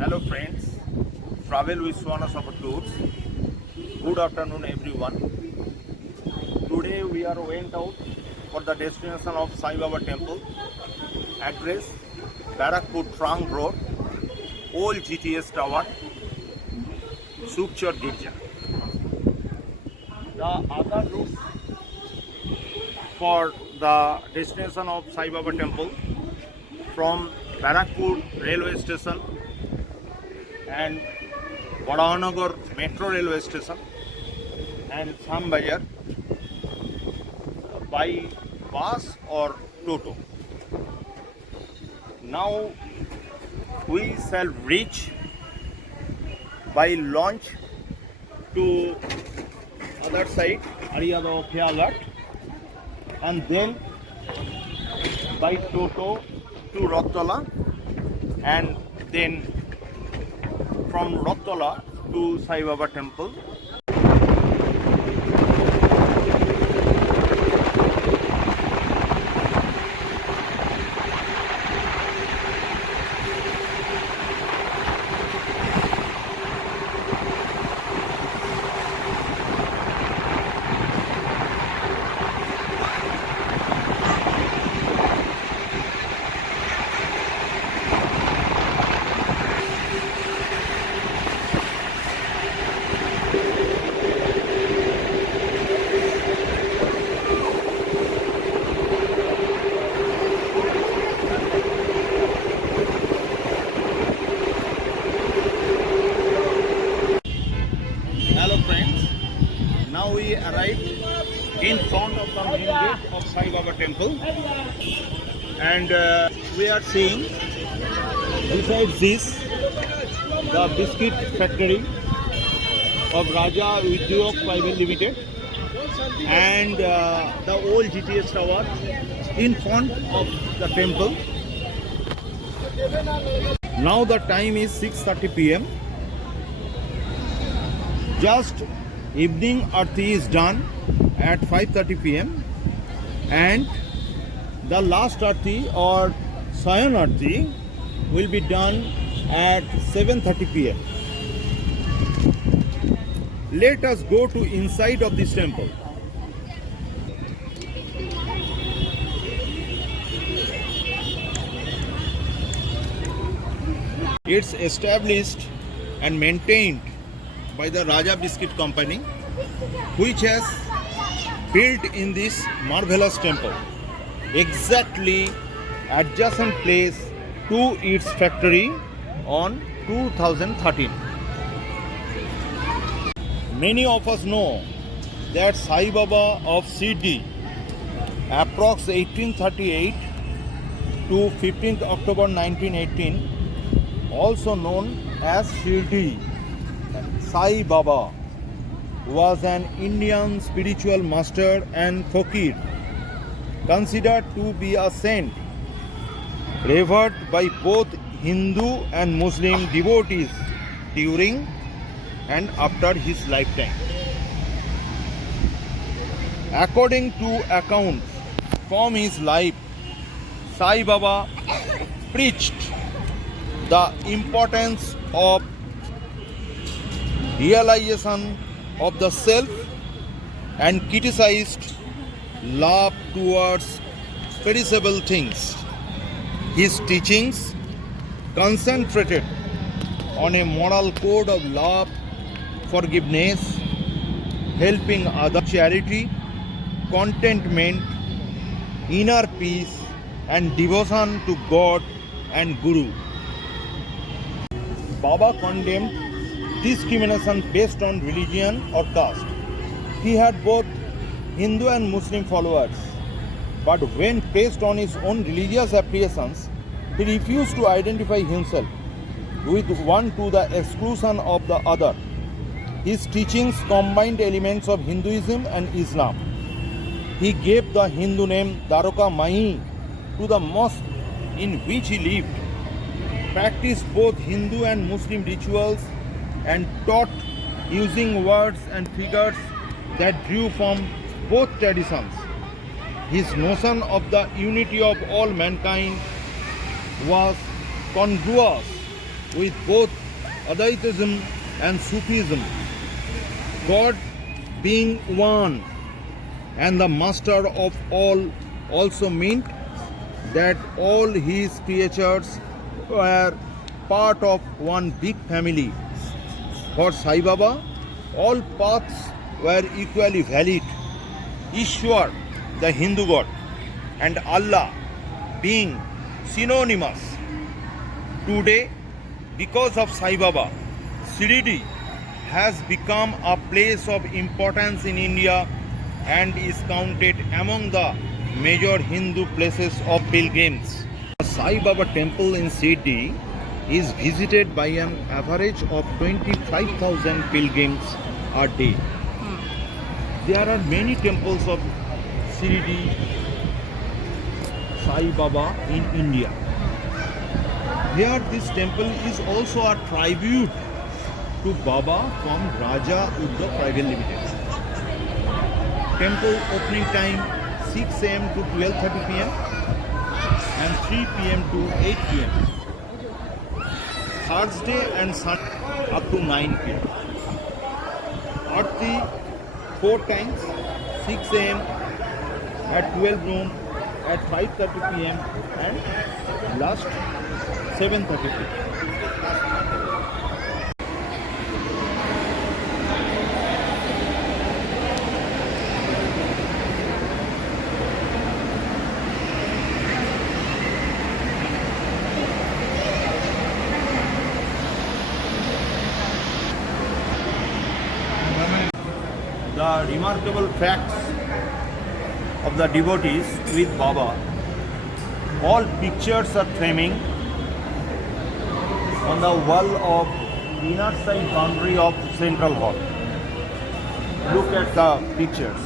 Hello friends, travel with Swana Summer Tours. Good afternoon everyone. Today we are went out for the destination of Sai Baba Temple. Address Barakpur Trang Road, Old GTS Tower, Sukchar Girja. The other route for the destination of Sai Baba Temple from Barakpur railway station and Vadanagar metro railway station and Sambajar by bus or toto. Now we shall reach by launch to other side Ariado Phiagat and then by toto to Rottola and then from Rottola to Sai Baba Temple. Hello friends, now we arrived in front of the main gate of Sai Baba Temple and we are seeing besides this the biscuit factory of Raja Udyog Private Limited and the old GTS tower in front of the temple. Now the time is 6:30 p.m. Just evening arti is done at 5:30 p.m. and the last arti or Sayan arti will be done at 7:30 p.m. Let us go to inside of this temple. It's established and maintained by the Raja Biscuit Company, which has built in this marvelous temple, exactly adjacent place to its factory on 2013. Many of us know that Sai Baba of CD, approx 1838 to 15th October 1918, also known as Shirdi Sai Baba, was an Indian spiritual master and fakir, considered to be a saint, revered by both Hindu and Muslim devotees during and after his lifetime. According to accounts from his life, Sai Baba preached the importance of realization of the self and criticized love towards perishable things. His teachings concentrated on a moral code of love, forgiveness, helping others, charity, contentment, inner peace, and devotion to God and Guru. Baba condemned discrimination based on religion or caste. He had both Hindu and Muslim followers, but when pressed on his own religious affiliations, he refused to identify himself with one to the exclusion of the other. His teachings combined elements of Hinduism and Islam. He gave the Hindu name Dwarka Mai to the mosque in which he lived, practiced both Hindu and Muslim rituals, and taught using words and figures that drew from both traditions. His notion of the unity of all mankind was congruous with both Advaitism and Sufism. God being one and the master of all also meant that all his creatures were part of one big family. For Sai Baba, all paths were equally valid. Ishwar, the Hindu god, and Allah being synonymous. Today, because of Sai Baba, Shirdi has become a place of importance in India and is counted among the major Hindu places of pilgrims. The Sai Baba temple in Shirdi is visited by an average of 25,000 pilgrims a day. There are many temples of Shirdi Sai Baba in India. Here this temple is also a tribute to Baba from Raja Uddhav Private Limited. Temple opening time 6 am to 12:30 pm and 3 pm to 8 pm. Thursday and Sunday up to 9 pm. Aarti 4 times, 6 am, at 12 noon, at 5:30 pm and last 7:30 pm. The remarkable facts of the devotees with Baba. All pictures are framing on the wall of inner side boundary of Central Hall. Look at the pictures.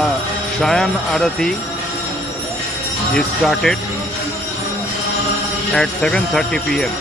The Shayan Arati is started at 7:30 p.m.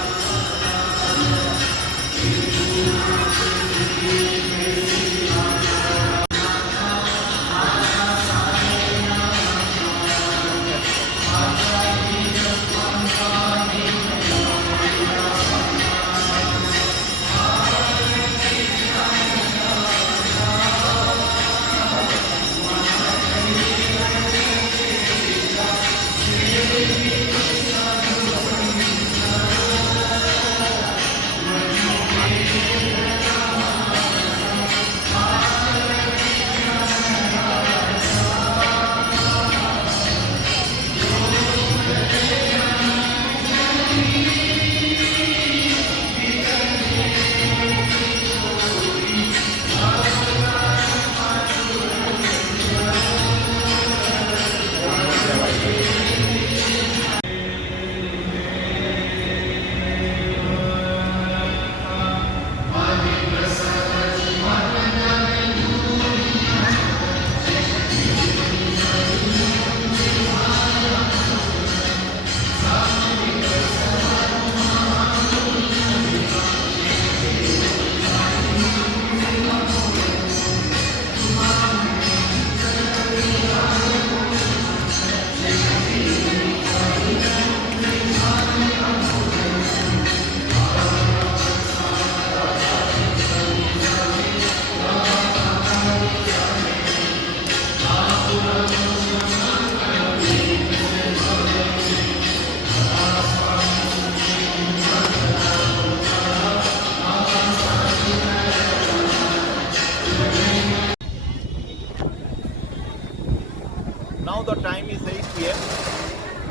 Now the time is 8 p.m.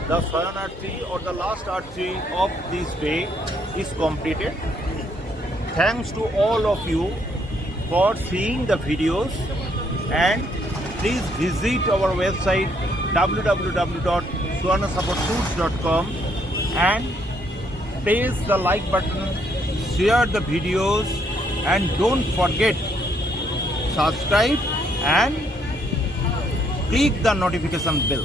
The Sayan Arti or the last Arti of this day is completed. Thanks to all of you for seeing the videos, and please visit our website www.suvarnasupportsuits.com and press the like button, share the videos, and don't forget subscribe and click the notification bell.